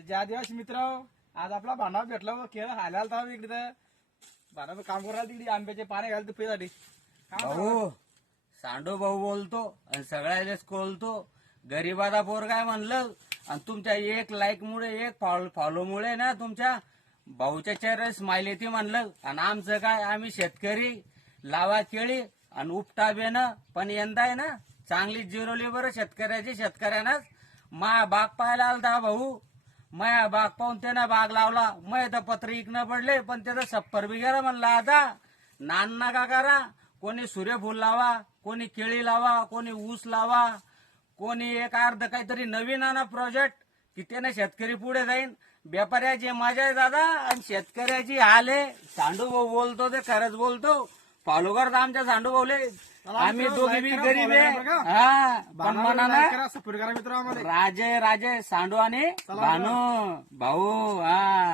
तर ज्या दिवस मित्र आज आपला भांडा भेटला खेळ हायला आलता इकडे भांडा काम करायला तिकडे आंब्याचे पाणी घालतो पेसाठी भाऊ सांडू भाऊ बोलतो आणि सगळ्यालेच कोलतो. गरीबाचा पोर काय म्हणलं आणि तुमच्या एक लाईक मुळे एक फॉलो मुळे ना तुमच्या भाऊच्या चेहऱ्यावर स्माइल येते म्हणलं. आणि आमचं काय, आम्ही शेतकरी लावा केळी आणि उपटा बेनं. पण यंदा आहे ना चांगली जिरवली बरं शेतकऱ्यानंच. माया बाग पाहायला आलता भाऊ. माया बाग पाहून त्यानं बाग लावला. मग तर पत्र इकणं पडले पण त्याचं सप्पर बी गेला म्हणला. आता नान नका करा. कोणी सूर्यफूल लावा, कोणी केळी लावा, कोणी ऊस लावा, कोणी एक अर्ध काहीतरी नवीन आणा प्रोजेक्ट की त्याने शेतकरी पुढे जाईन. व्यापाऱ्याची मजा आहे दादा आणि शेतकऱ्याची हाल आहे. सांडू भाऊ बोलतो ते खरंच बोलतो. फॉलो करतो आमच्या सांडू भाऊले. आम्ही दोघी बी गरीब आहे. हा पण मनाला सपोर्ट करा मित्र आम्हाला. राजे सांडू आणि भानू भाऊ. हा